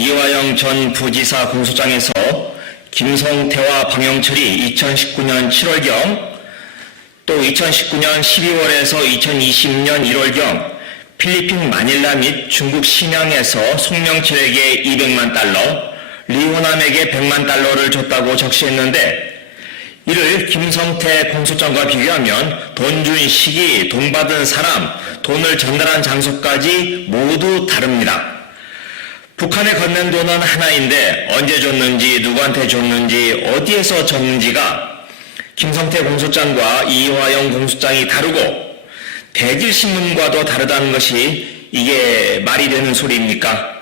이화영 전 부지사 공소장에서 김성태와 방영철이 2019년 7월경 또 2019년 12월에서 2020년 1월경 필리핀 마닐라 및 중국 신양에서 송명철에게 200만 달러, 리호남에게 100만 달러를 줬다고 적시했는데 이를 김성태 공소장과 비교하면 돈 준 시기, 돈 받은 사람, 돈을 전달한 장소까지 모두 다릅니다. 북한에 건넨 돈은 하나인데 언제 줬는지, 누구한테 줬는지, 어디에서 줬는지가 김성태 공소장과 이화영 공소장이 다르고 대질신문과도 다르다는 것이 이게 말이 되는 소리입니까?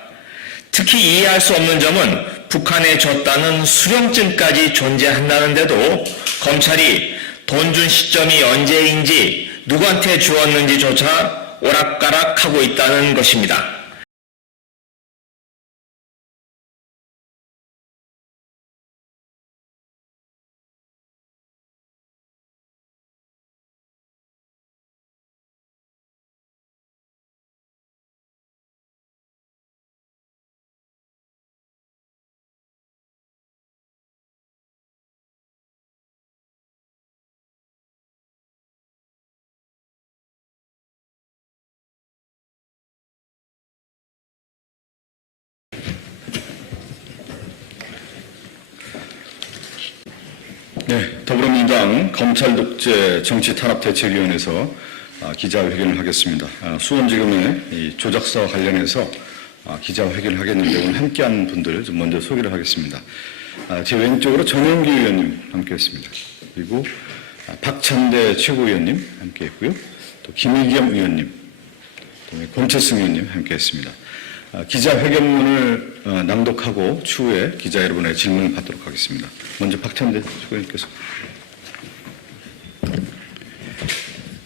특히 이해할 수 없는 점은 북한에 줬다는 수령증까지 존재한다는데도 검찰이 돈 준 시점이 언제인지 누구한테 주었는지조차 오락가락하고 있다는 것입니다. 네, 더불어민주당 검찰 독재 정치 탄압 대책위원회에서 아, 기자회견을 하겠습니다. 아, 수원지검의 이 조작사와 관련해서 아, 기자회견을 하겠는데 오늘 함께한 분들 좀 먼저 소개를 하겠습니다. 아, 제 왼쪽으로 정영기 의원님 함께했습니다. 그리고 아, 박찬대 최고위원님 함께했고요. 또 김의겸 의원님, 그다음에 권채승 의원님 함께했습니다. 아, 기자회견문을 어, 낭독하고 추후에 기자 여러분의 질문을 받도록 하겠습니다. 먼저 박찬대 최고위원께서.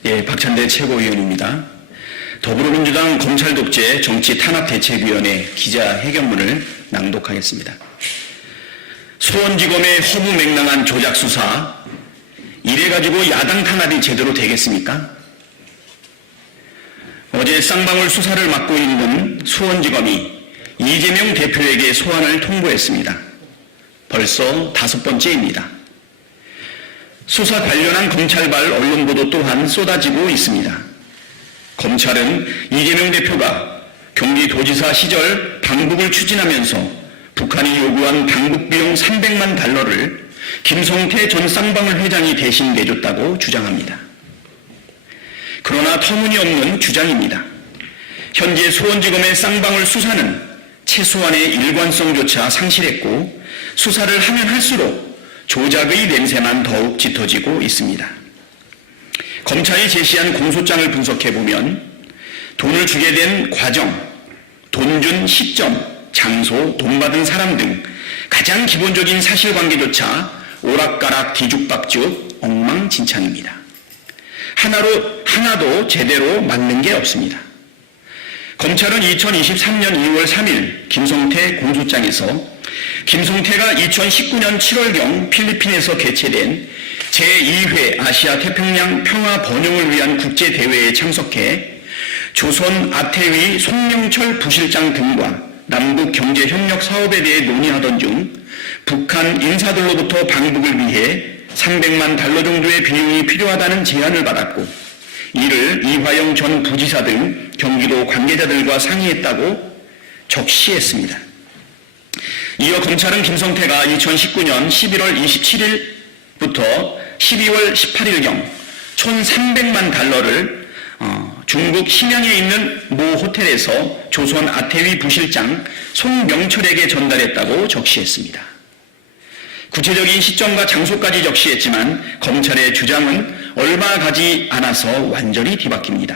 예, 박찬대 최고위원입니다. 더불어민주당 검찰 독재 정치 탄압 대책위원회 기자회견문을 낭독하겠습니다. 수원지검의 허무맹랑한 조작 수사 이래가지고 야당 탄압이 제대로 되겠습니까? 어제 쌍방울 수사를 맡고 있는 수원지검이 이재명 대표에게 소환을 통보했습니다. 벌써 다섯 번째입니다. 수사 관련한 검찰발 언론 보도 또한 쏟아지고 있습니다. 검찰은 이재명 대표가 경기도지사 시절 방북을 추진하면서 북한이 요구한 방북 비용 300만 달러를 김성태 전 쌍방울 회장이 대신 내줬다고 주장합니다. 그러나 터무니없는 주장입니다. 현재 수원지검의 쌍방울 수사는 최소한의 일관성조차 상실했고 수사를 하면 할수록 조작의 냄새만 더욱 짙어지고 있습니다. 검찰이 제시한 공소장을 분석해 보면 돈을 주게 된 과정, 돈 준 시점, 장소, 돈 받은 사람 등 가장 기본적인 사실관계조차 오락가락 뒤죽박죽 엉망진창입니다. 하나로 하나도 제대로 맞는 게 없습니다. 검찰은 2023년 2월 3일 김성태 공소장에서 김성태가 2019년 7월경 필리핀에서 개최된 제2회 아시아 태평양 평화 번영을 위한 국제 대회에 참석해 조선 아태위 송명철 부실장 등과 남북 경제 협력 사업에 대해 논의하던 중 북한 인사들로부터 방북을 위해 300만 달러 정도의 비용이 필요하다는 제안을 받았고 이를 이화영 전 부지사 등 경기도 관계자들과 상의했다고 적시했습니다. 이어 검찰은 김성태가 2019년 11월 27일부터 12월 18일경 1,300만 달러를 어, 중국 심양에 있는 모 호텔에서 조선 아태위 부실장 송명철에게 전달했다고 적시했습니다. 구체적인 시점과 장소까지 적시했지만 검찰의 주장은 얼마 가지 않아서 완전히 뒤바뀝니다.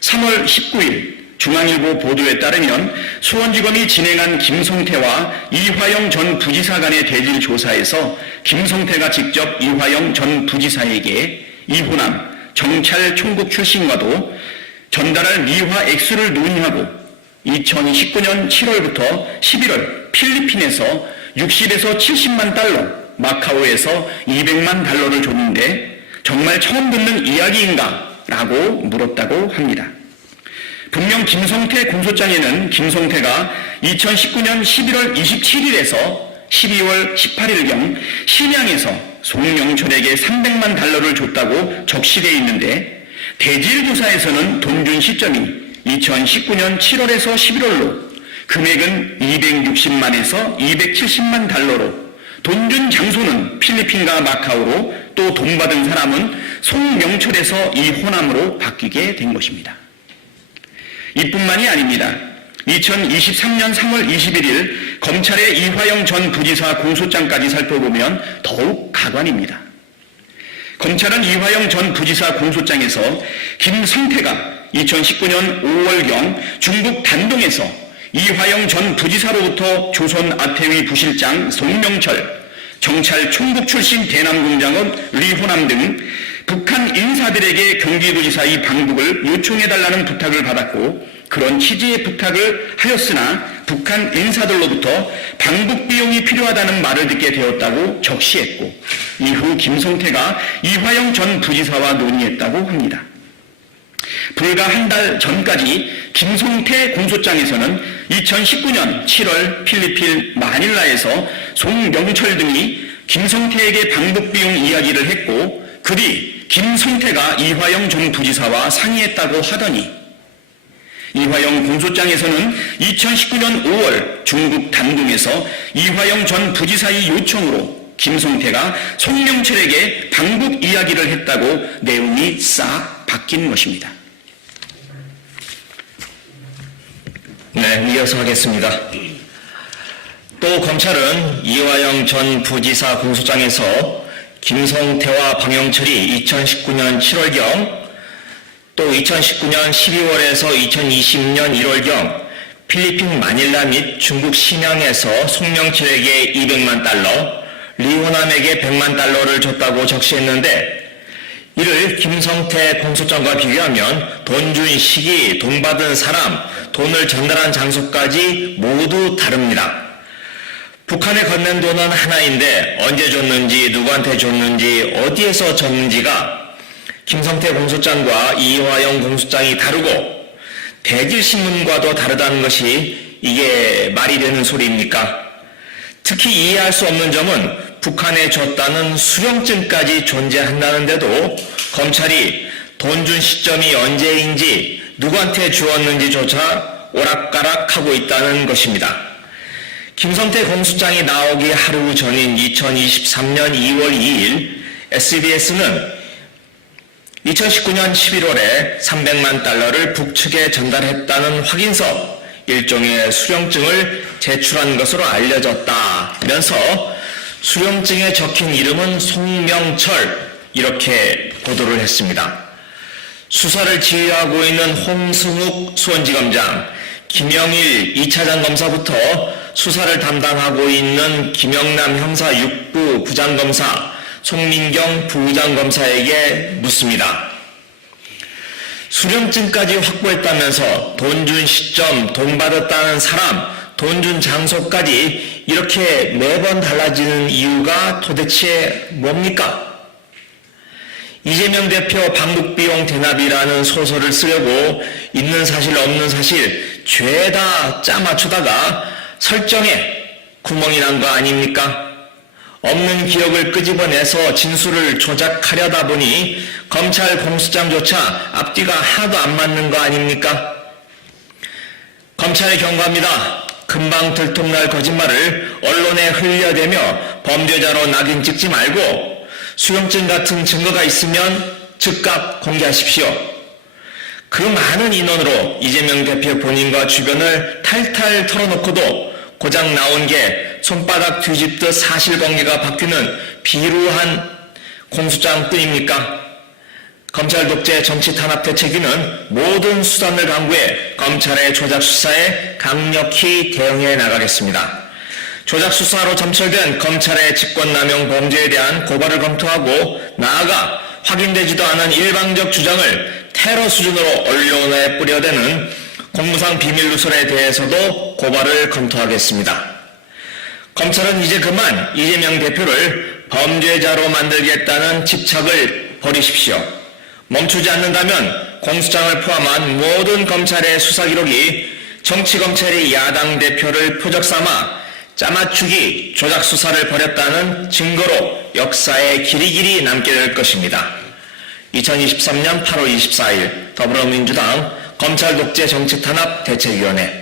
3월 19일 중앙일보 보도에 따르면 수원지검이 진행한 김성태와 이화영 전 부지사 간의 대질 조사에서 김성태가 직접 이화영 전 부지사에게 이호남 정찰 총국 출신과도 전달할 미화 액수를 논의하고 2019년 7월부터 11월 필리핀에서 60에서 70만 달러, 마카오에서 200만 달러를 줬는데 정말 처음 듣는 이야기인가? 라고 물었다고 합니다. 분명 김성태 공소장에는 김성태가 2019년 11월 27일에서 12월 18일경 심양에서 송명철에게 300만 달러를 줬다고 적시되어 있는데 대질 조사에서는 돈준 시점이 2019년 7월에서 11월로 금액은 260만에서 270만 달러로 돈준 장소는 필리핀과 마카오로 또 돈 받은 사람은 송명철에서 이 호남으로 바뀌게 된 것입니다. 이뿐만이 아닙니다. 2023년 3월 21일 검찰의 이화영 전 부지사 공소장까지 살펴보면 더욱 가관입니다. 검찰은 이화영 전 부지사 공소장에서 김성태가 2019년 5월경 중국 단동에서 이화영 전 부지사로부터 조선 아태위 부실장 송명철, 경찰 총국 출신 대남공장원 리호남 등 북한 인사들에게 경기도지사의 방북을 요청해달라는 부탁을 받았고 그런 취지의 부탁을 하였으나 북한 인사들로부터 방북 비용이 필요하다는 말을 듣게 되었다고 적시했고 이후 김성태가 이화영 전 부지사와 논의했다고 합니다. 불과 한 달 전까지 김성태 공소장에서는 2019년 7월 필리핀 마닐라에서 송명철 등이 김성태에게 방북 비용 이야기를 했고 그 뒤 김성태가 이화영 전 부지사와 상의했다고 하더니 이화영 공소장에서는 2019년 5월 중국 단둥에서 이화영 전 부지사의 요청으로 김성태가 송명철에게 방북 이야기를 했다고 내용이 싹 바뀐 것입니다. 네, 이어서 하겠습니다. 또 검찰은 이화영 전 부지사 공소장에서 김성태와 방영철이 2019년 7월경 또 2019년 12월에서 2020년 1월경 필리핀 마닐라 및 중국 심양에서 송명철에게 200만 달러, 리호남에게 100만 달러를 줬다고 적시했는데 이를 김성태 공소장과 비교하면 돈 준 시기, 돈 받은 사람, 돈을 전달한 장소까지 모두 다릅니다. 북한에 건넨 돈은 하나인데 언제 줬는지, 누구한테 줬는지, 어디에서 줬는지가 김성태 공소장과 이화영 공소장이 다르고 대질신문과도 다르다는 것이 이게 말이 되는 소리입니까? 특히 이해할 수 없는 점은 북한에 줬다는 수령증까지 존재한다는데도 검찰이 돈 준 시점이 언제인지 누구한테 주었는지조차 오락가락하고 있다는 것입니다. 김성태 공소장이 나오기 하루 전인 2023년 2월 2일 SBS는 2019년 11월에 300만 달러를 북측에 전달했다는 확인서 일종의 수령증을 제출한 것으로 알려졌다면서 수령증에 적힌 이름은 송명철 이렇게 보도를 했습니다. 수사를 지휘하고 있는 홍승욱 수원지검장, 김영일 2차장 검사부터 수사를 담당하고 있는 김영남 형사 6부 부장검사, 송민경 부장검사에게 묻습니다. 수령증까지 확보했다면서 돈 준 시점, 돈 받았다는 사람, 돈 준 장소까지 이렇게 매번 달라지는 이유가 도대체 뭡니까? 이재명 대표 방북비용 대납이라는 소설을 쓰려고 있는 사실 없는 사실 죄다 짜맞추다가 설정에 구멍이 난 거 아닙니까? 없는 기억을 끄집어내서 진술을 조작하려다 보니 검찰 공소장조차 앞뒤가 하나도 안 맞는 거 아닙니까? 검찰의 경고합니다. 금방 들통날 거짓말을 언론에 흘려대며 범죄자로 낙인 찍지 말고 수용증 같은 증거가 있으면 즉각 공개하십시오. 그 많은 인원으로 이재명 대표 본인과 주변을 탈탈 털어놓고도 고장 나온 게 손바닥 뒤집듯 사실관계가 바뀌는 비루한 공소장 뿐입니까? 검찰 독재 정치 탄압 대책위는 모든 수단을 강구해 검찰의 조작 수사에 강력히 대응해 나가겠습니다. 조작 수사로 점철된 검찰의 직권남용 범죄에 대한 고발을 검토하고 나아가 확인되지도 않은 일방적 주장을 테러 수준으로 언론에 뿌려대는 공무상 비밀 누설에 대해서도 고발을 검토하겠습니다. 검찰은 이제 그만 이재명 대표를 범죄자로 만들겠다는 집착을 버리십시오. 멈추지 않는다면 공수장을 포함한 모든 검찰의 수사 기록이 정치 검찰이 야당 대표를 표적 삼아 짜맞추기 조작 수사를 벌였다는 증거로 역사에 길이길이 남게 될 것입니다. 2023년 8월 24일 더불어민주당 검찰 독재 정치 탄압 대책위원회